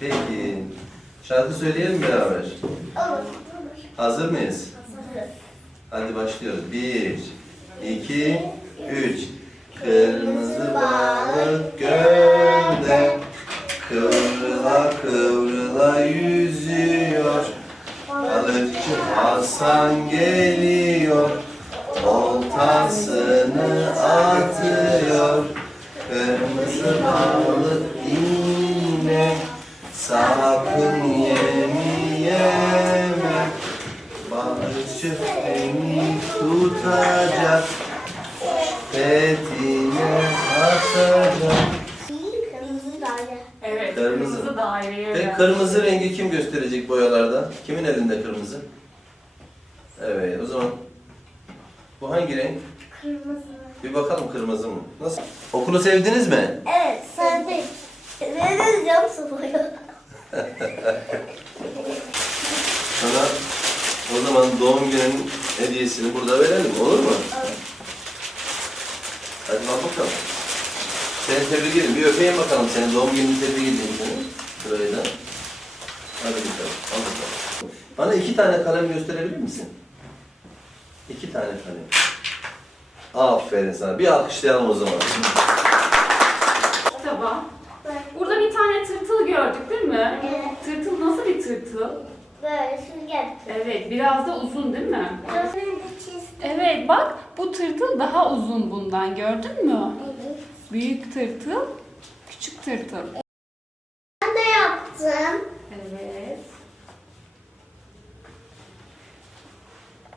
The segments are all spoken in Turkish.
Peki. Şarkı söyleyelim beraber. Olur. Hazır mıyız? Hadi başlıyoruz. Bir, iki, üç. Hasan geliyor. Oltasını atıyor. Kırmızı balık yine sakın yemi yeme. Balıkçı beni tutacak. Petine atacak. Evet, Kırmızı. kırmızı, daireye Peki kırmızı rengi kim gösterecek boyalarda? Kimin elinde kırmızı? Evet, o zaman bu hangi renk? Kırmızı. Bir bakalım kırmızı mı? Nasıl? Okulu sevdiniz mi? Evet, sevdim. Neden cam sıvıyor? Sana o zaman doğum günün hediyesini burada verelim, olur mu? Hadi bak bakalım. Seni tebrik ederim. Bir öpeyim bakalım seni. Doğum gününü tebrik edeyim seni. Şurayı da. Hadi bakalım. Al bakalım. Bana iki tane kalem gösterebilir misin? İki tane kalem. Aferin sana. Bir alkışlayalım o zaman. Kitaba. Burada bir tane tırtıl gördük değil mi? Evet. Tırtıl nasıl bir tırtıl? Böyle sünger. Evet, biraz da uzun değil mi? Gözünü de çizdim. Evet, bak bu tırtıl daha uzun bundan gördün mü? Evet. Büyük tırtıl, küçük tırtıl. Ben de yaptım. Evet.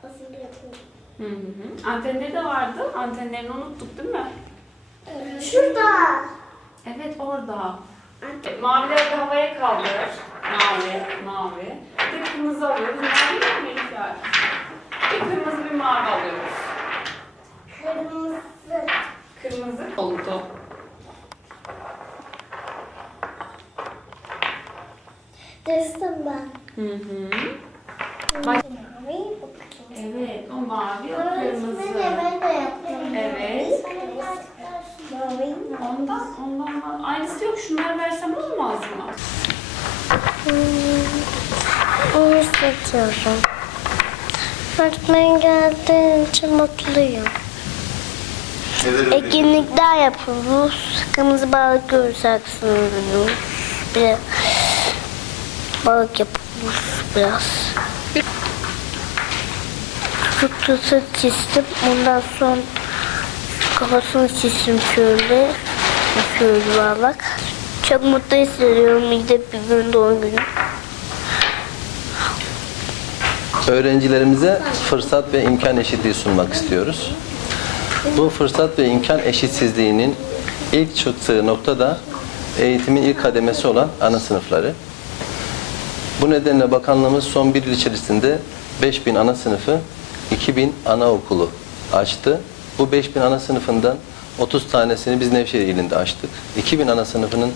Nasıl yapıyorum? Hı hı. Antenleri de vardı. Antenlerini unuttuk değil mi? Şurada. Evet, orada. Evet, Mavileri de havaya kaldır. Mavi, mavi. Bir de kırmızı alıyoruz. Mavi değil mi yani? Bir kırmızı bir mavi alıyoruz. Kırmızı. Kırmızı oldu. Destem ben. Hı hı. Bak. Evet, o mavi, o kırmızı. ben de yaptım. Evet. Ondan, ondan var. Aynısı yok. Şunları versem olmaz mı? Onu istiyorum. Öğretmen geldiğin için mutluyum. Etkinlikler yapıyoruz. Kırmızı balık göreceksin. Bir balık yapıyoruz biraz. Tuttusu çizdim. Ondan sonra kafasını çizdim şöyle. Şöyle yuvarlak. Çok mutlu hissediyorum. Bir de bir gün doğum günüm. Öğrencilerimize fırsat ve imkan eşitliği sunmak istiyoruz. Bu fırsat ve imkan eşitsizliğinin ilk çıktığı nokta da eğitimin ilk kademesi olan ana sınıfları. Bu nedenle bakanlığımız son bir yıl içerisinde 5000 ana sınıfı, 2000 anaokulu açtı. Bu 5000 ana sınıfından 30 tanesini biz Nevşehir ilinde açtık. 2000 ana sınıfının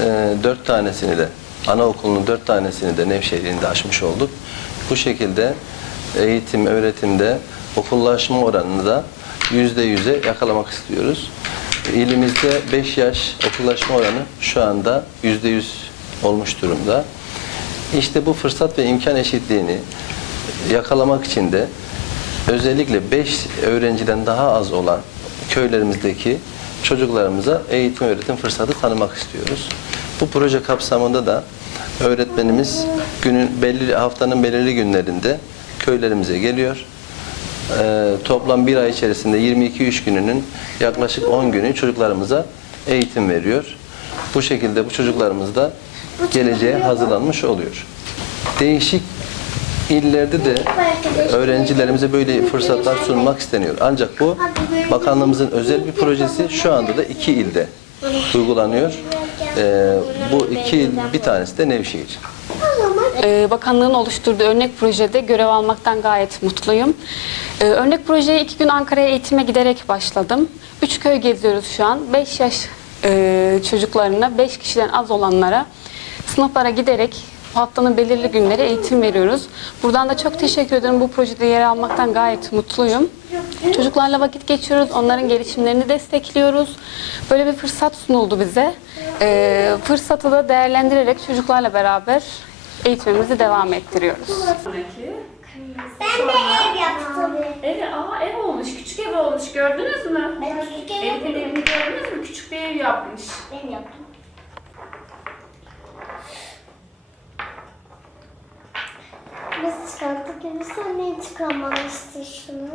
e, 4 tanesini de, anaokulunun 4 tanesini de Nevşehir ilinde açmış olduk. Bu şekilde eğitim, öğretimde okullaşma oranını da yüzde yüze yakalamak istiyoruz. İlimizde 5 yaş okullaşma oranı şu anda yüzde yüz olmuş durumda. İşte bu fırsat ve imkan eşitliğini yakalamak için de özellikle 5 öğrenciden daha az olan köylerimizdeki çocuklarımıza eğitim öğretim fırsatı tanımak istiyoruz. Bu proje kapsamında da öğretmenimiz günün belli haftanın belirli günlerinde köylerimize geliyor. Ee, toplam bir ay içerisinde 22-3 gününün yaklaşık 10 günü çocuklarımıza eğitim veriyor. Bu şekilde bu çocuklarımız da geleceğe hazırlanmış oluyor. Değişik illerde de öğrencilerimize böyle fırsatlar sunmak isteniyor. Ancak bu bakanlığımızın özel bir projesi şu anda da iki ilde uygulanıyor. Ee, bu iki il bir tanesi de Nevşehir. Ee, bakanlığın oluşturduğu örnek projede görev almaktan gayet mutluyum. Ee, örnek projeye iki gün Ankara'ya eğitime giderek başladım. Üç köy geziyoruz şu an. Beş yaş e, çocuklarına, beş kişiden az olanlara sınıflara giderek haftanın belirli günleri eğitim veriyoruz. Buradan da çok teşekkür ederim. Bu projede yer almaktan gayet mutluyum. Çocuklarla vakit geçiyoruz, onların gelişimlerini destekliyoruz. Böyle bir fırsat sunuldu bize. Ee, fırsatı da değerlendirerek çocuklarla beraber eğitimimizi devam ettiriyoruz. Ben de ev yaptım. Ev, aa ev olmuş, küçük ev olmuş. Gördünüz mü? Ben küçük ev Elif'in yaptım. evini gördünüz mü? Küçük bir ev yapmış. Ben yaptım. Nasıl çıkarttık? Yunus anne çıkarmamıştı şunu.